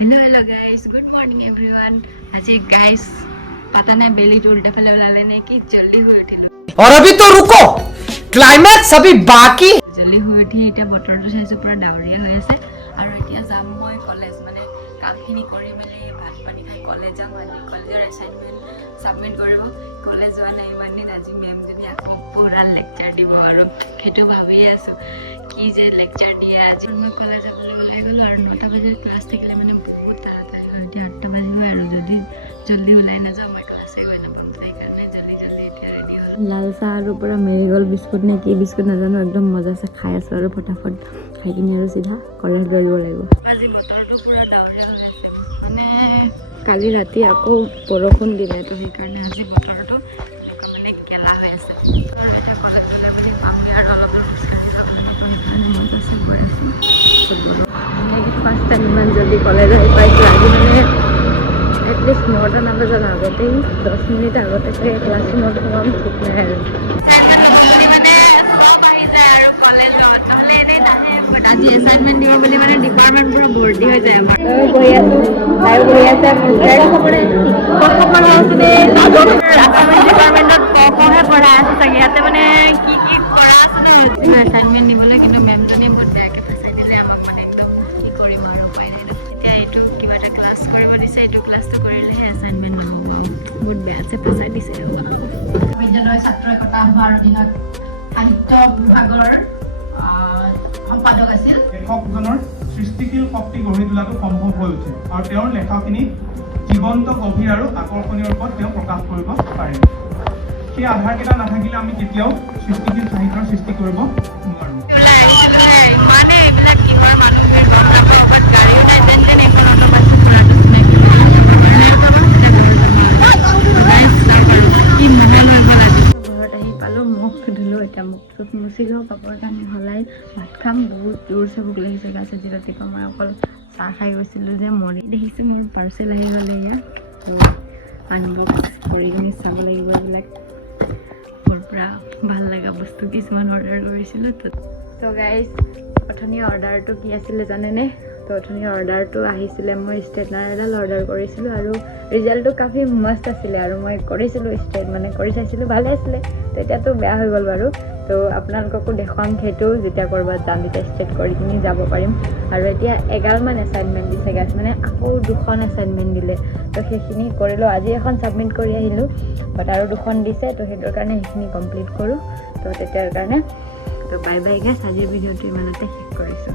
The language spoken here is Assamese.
Hello guys, good morning everyone. आज guys पता नहीं बेली जो उल्टे फले वाला लेने की जल्दी हुई थी और अभी तो रुको क्लाइमैक्स अभी बाकी जल्दी हुई थी इटा बटर तो साइज पूरा डावरिया হৈ আছে আৰু এতিয়া যাম মই কলেজ মানে কামখিনি কৰি মেলি ভাত পানী খাই কলেজ যাম আজি কলেজৰ এসাইনমেন্ট সাবমিট কৰিব কলেজ যোৱা নাই ইমান দিন আজি মেম জনী আকৌ পুৰা লেকচাৰ দিব আৰু সেইটো ভাবি আছো কি যে লেকচাৰ দিয়ে আজি মই কলেজ যাবলৈ ওলাই গলো আৰু 9টা বজাৰ ক্লাছ থাকিলে মানে বহুত তাড়াতাড়ি হয় 8টা বাজি হয় আৰু যদি জল্দি ওলাই না যাও মই ক্লাছে গৈ নাপাম তাই কাৰণে জল্দি জল্দি এতিয়া ৰেডি হ'ল লাল চাহ আৰু পুৰা মেৰিগোল্ড বিস্কুট নে কি বিস্কুট নাজানো একদম মজা আছে খাই আছো আৰু ফটাফট খাই কিনে আৰু সিধা কলেজ লৈ যাব লাগিব আজি বতৰটো পুৰা ডাৱৰীয়া হৈ আছে মানে কালি ৰাতি আকৌ বৰষুণ দিলে তো সেই কাৰণে আজি বতৰটো মানে কেলা হৈ আছে আৰু এটা কলেজ গ'লে মানে পামগে আৰু অলপ খোজকাঢ়ি যাব লাগিব সেইকাৰণে মই যাচ্ছি গৈ আছো ফাৰ্ষ্ট টাইম ইমান জল্দি কলেজ আহি পাইছোঁ আজি মানে এটলিষ্ট 9টা নবজাৰ আগতেই 10 মিনিট আগতে চাগে ক্লাছৰুমত সোমাম ঠিক নাই আৰু আজি এসাইনমেন্ট দিব বুলি মানে ডিপাৰ্টমেন্ট পুৰো ভৰ্তি হৈ যায় আমাৰ বহি আছো তাই বহি আছে খবৰে খবৰ আছে আছামিজ ডিপাৰ্টমেন্টত কহে পঢ়াই আছে চাগে ইয়াতে মানে কি কি কৰা আছে এসাইনমেন্ট দিবলৈ কিন্তু মেমজনী বহুত বেয়াকে ফচাই দিলে আমাক মানে একদম কি কৰিম আৰু উপায় নাই এতিয়া এইটো কিবা এটা ক্লাছ কৰিব দিছে এইটো ক্লাছটো কৰিলেহে এসাইনমেন্ট নহ'ব বহুত বেয়াছে ফচাই দিছে বিদ্যালয় ছাত্ৰ একতা সভাৰ দিনত সাহিত্য বিভাগৰ সম্পাদক আছিল লেখকজনৰ সৃষ্টিশীল শক্তি গঢ়ি তোলাটো সম্ভৱ হৈ উঠে আৰু তেওঁৰ লেখাখিনি জীৱন্ত গভীৰ আৰু আকৰ্ষণীয় ৰূপত তেওঁ প্ৰকাশ কৰিব পাৰে সেই আধাৰকেইটা নাথাকিলে আমি কেতিয়াও সৃষ্টিশীল সাহিত্যৰ সৃষ্টি কৰিব নোৱাৰোঁ এতিয়া মুখ চুখ মুচি লওঁ কাপোৰ কানি সলাই ভাত খাম বহুত জোৰছে ভোক লাগিছে গা আজি ৰাতিপুৱা মই অকল চাহ খাই গৈছিলোঁ যে মৰি দেখিছোঁ মোৰ পাৰ্চেল আহি গ'লে ইয়াত আনবক্স কৰি কিনে চাব লাগিব এইবিলাক মোৰ পৰা ভাল লগা বস্তু কিছুমান অৰ্ডাৰ কৰিছিলোঁ তো গাইজ অথনি অৰ্ডাৰটো কি আছিলে জানেনে তো অথনি অৰ্ডাৰটো আহিছিলে মই ষ্ট্ৰেটনাৰ এডাল অৰ্ডাৰ কৰিছিলোঁ আৰু ৰিজাল্টটো কাফি মস্ত আছিলে আৰু মই কৰিছিলোঁ ষ্ট্ৰেট মানে কৰি চাইছিলোঁ ভালে আছিলে তেতিয়াতো বেয়া হৈ গ'ল বাৰু তো আপোনালোককো দেখুৱাম সেইটো যেতিয়া ক'ৰবাত যাম তেতিয়া ষ্ট্ৰেট কৰি কিনি যাব পাৰিম আৰু এতিয়া 11মান এছাইনমেণ্ট দিছে গাইজ মানে আকৌ 2খন এছাইনমেণ্ট দিলে তো সেইখিনি কৰিলোঁ আজি এখন ছাবমিট কৰি আহিলোঁ বাট আৰু 2খন দিছে তো সেইটোৰ কাৰণে সেইখিনি কমপ্লিট কৰোঁ তো তেতিয়াৰ কাৰণে তো বাই বাই গাইজ আজিৰ ভিডিঅ'টো ইমানতে শেষ কৰিছোঁ